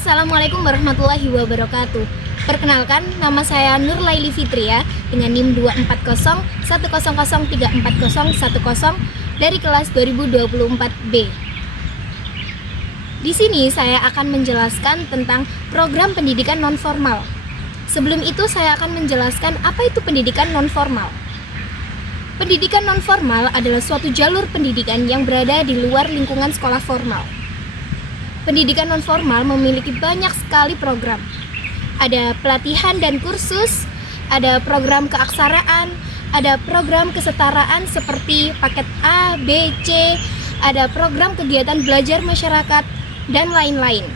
Assalamualaikum warahmatullahi wabarakatuh. Perkenalkan, nama saya Nur Laili Fitria dengan NIM 24010034010 dari kelas 2024B. Di sini saya akan menjelaskan tentang program pendidikan nonformal. Sebelum itu saya akan menjelaskan apa itu pendidikan nonformal. Pendidikan nonformal adalah suatu jalur pendidikan yang berada di luar lingkungan sekolah formal. Pendidikan nonformal memiliki banyak sekali program. Ada pelatihan dan kursus, ada program keaksaraan, ada program kesetaraan seperti paket A, B, C, ada program kegiatan belajar masyarakat, dan lain-lain.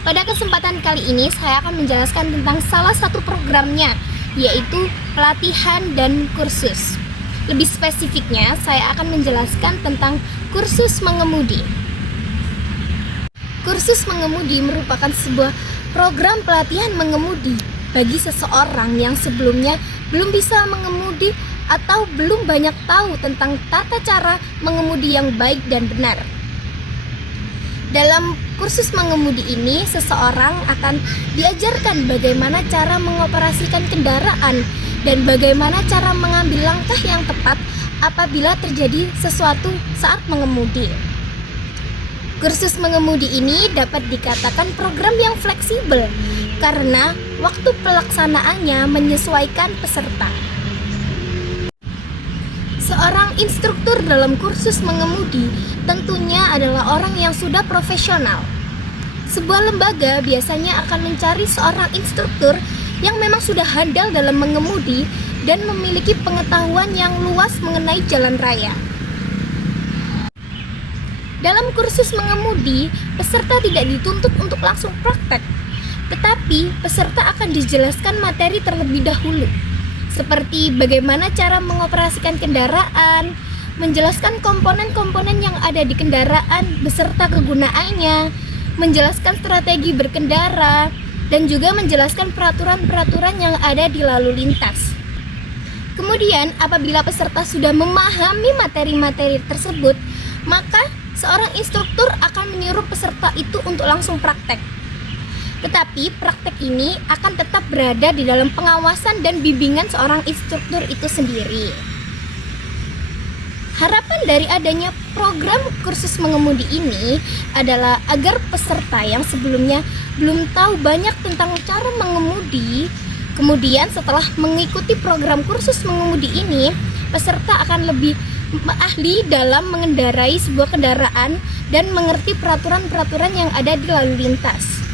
Pada kesempatan kali ini saya akan menjelaskan tentang salah satu programnya, yaitu pelatihan dan kursus. Lebih spesifiknya, saya akan menjelaskan tentang kursus mengemudi. Kursus mengemudi merupakan sebuah program pelatihan mengemudi bagi seseorang yang sebelumnya belum bisa mengemudi atau belum banyak tahu tentang tata cara mengemudi yang baik dan benar. Dalam kursus mengemudi ini, seseorang akan diajarkan bagaimana cara mengoperasikan kendaraan dan bagaimana cara mengambil langkah yang tepat apabila terjadi sesuatu saat mengemudi. Kursus mengemudi ini dapat dikatakan program yang fleksibel karena waktu pelaksanaannya menyesuaikan peserta. Seorang instruktur dalam kursus mengemudi tentunya adalah orang yang sudah profesional. Sebuah lembaga biasanya akan mencari seorang instruktur yang memang sudah handal dalam mengemudi dan memiliki pengetahuan yang luas mengenai jalan raya. Dalam kursus mengemudi, peserta tidak dituntut untuk langsung praktek, tetapi peserta akan dijelaskan materi terlebih dahulu, seperti bagaimana cara mengoperasikan kendaraan, menjelaskan komponen-komponen yang ada di kendaraan beserta kegunaannya, menjelaskan strategi berkendara, dan juga menjelaskan peraturan-peraturan yang ada di lalu lintas. Kemudian, apabila peserta sudah memahami materi-materi tersebut, maka seorang instruktur akan menyuruh peserta itu untuk langsung praktek. Tetapi praktek ini akan tetap berada di dalam pengawasan dan bimbingan seorang instruktur itu sendiri. Harapan dari adanya program kursus mengemudi ini adalah agar peserta yang sebelumnya belum tahu banyak tentang cara mengemudi, kemudian setelah mengikuti program kursus mengemudi ini, peserta akan lebih ahli dalam mengendarai sebuah kendaraan dan mengerti peraturan-peraturan yang ada di lalu lintas.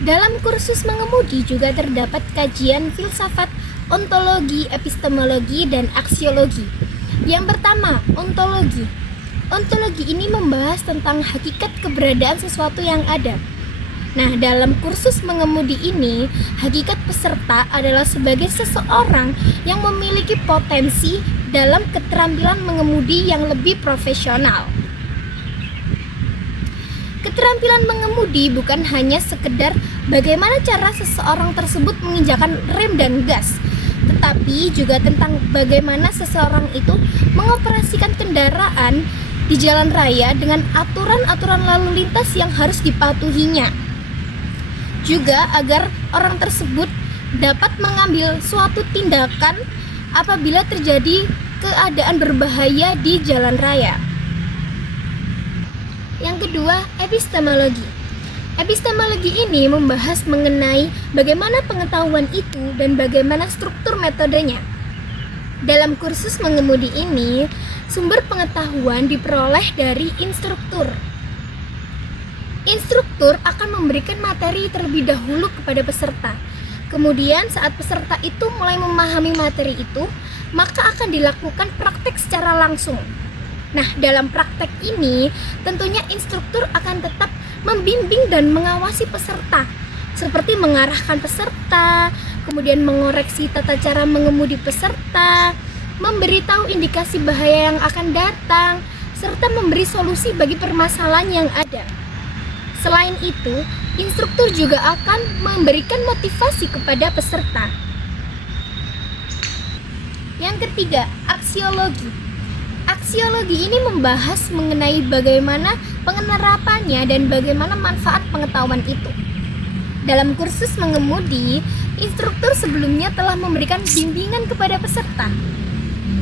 Dalam kursus mengemudi juga terdapat kajian filsafat, ontologi, epistemologi, dan aksiologi. Yang pertama, ontologi. Ontologi ini membahas tentang hakikat keberadaan sesuatu yang ada. Nah, dalam kursus mengemudi ini, hakikat peserta adalah sebagai seseorang yang memiliki potensi dalam keterampilan mengemudi yang lebih profesional. Keterampilan mengemudi bukan hanya sekedar bagaimana cara seseorang tersebut menginjakan rem dan gas, tetapi juga tentang bagaimana seseorang itu mengoperasikan kendaraan di jalan raya dengan aturan-aturan lalu lintas yang harus dipatuhinya. Juga agar orang tersebut dapat mengambil suatu tindakan apabila terjadi keadaan berbahaya di jalan raya. Yang kedua, epistemologi. Epistemologi ini membahas mengenai bagaimana pengetahuan itu dan bagaimana struktur metodenya. Dalam kursus mengemudi ini, sumber pengetahuan diperoleh dari instruktur. Instruktur akan memberikan materi terlebih dahulu kepada peserta. Kemudian saat peserta itu mulai memahami materi itu, maka akan dilakukan praktek secara langsung. Nah, dalam praktek ini tentunya instruktur akan tetap membimbing dan mengawasi peserta, seperti mengarahkan peserta, kemudian mengoreksi tata cara mengemudi peserta, memberitahu indikasi bahaya yang akan datang, serta memberi solusi bagi permasalahan yang ada. Selain itu, instruktur juga akan memberikan motivasi kepada peserta. Yang ketiga, aksiologi. Aksiologi ini membahas mengenai bagaimana penerapannya dan bagaimana manfaat pengetahuan itu. Dalam kursus mengemudi, instruktur sebelumnya telah memberikan bimbingan kepada peserta.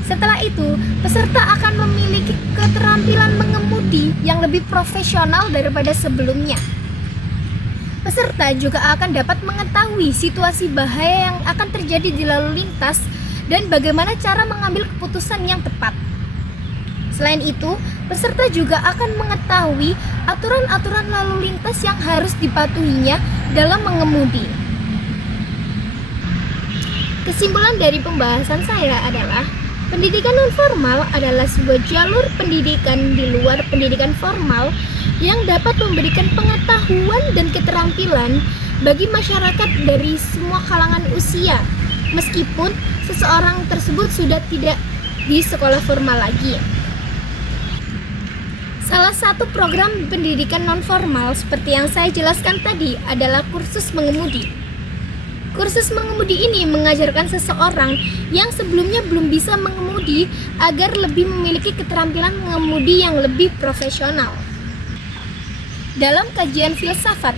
Setelah itu, peserta akan memiliki keterampilan mengemudi yang lebih profesional daripada sebelumnya. Peserta juga akan dapat mengetahui situasi bahaya yang akan terjadi di lalu lintas dan bagaimana cara mengambil keputusan yang tepat. Selain itu, peserta juga akan mengetahui aturan-aturan lalu lintas yang harus dipatuhinya dalam mengemudi. Kesimpulan dari pembahasan saya adalah pendidikan nonformal adalah sebuah jalur pendidikan di luar pendidikan formal yang dapat memberikan pengetahuan dan keterampilan bagi masyarakat dari semua kalangan usia, meskipun seseorang tersebut sudah tidak di sekolah formal lagi. Salah satu program pendidikan nonformal seperti yang saya jelaskan tadi adalah kursus mengemudi. Kursus mengemudi ini mengajarkan seseorang yang sebelumnya belum bisa mengemudi agar lebih memiliki keterampilan mengemudi yang lebih profesional. Dalam kajian filsafat,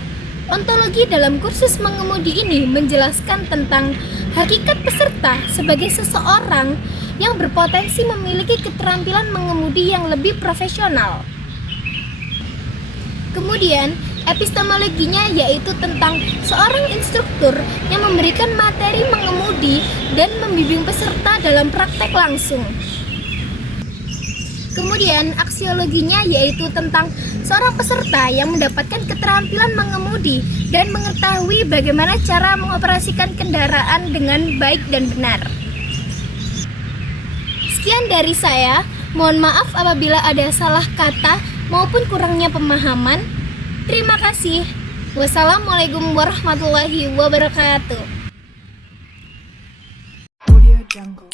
ontologi dalam kursus mengemudi ini menjelaskan tentang hakikat peserta sebagai seseorang yang berpotensi memiliki keterampilan mengemudi yang lebih profesional. Kemudian, epistemologinya yaitu tentang seorang instruktur yang memberikan materi mengemudi dan membimbing peserta dalam praktek langsung. Kemudian, aksiologinya yaitu tentang seorang peserta yang mendapatkan keterampilan mengemudi dan mengetahui bagaimana cara mengoperasikan kendaraan dengan baik dan benar. Sekian dari saya, mohon maaf apabila ada salah kata maupun kurangnya pemahaman. Terima kasih. Wassalamualaikum warahmatullahi wabarakatuh. Audio Jungle.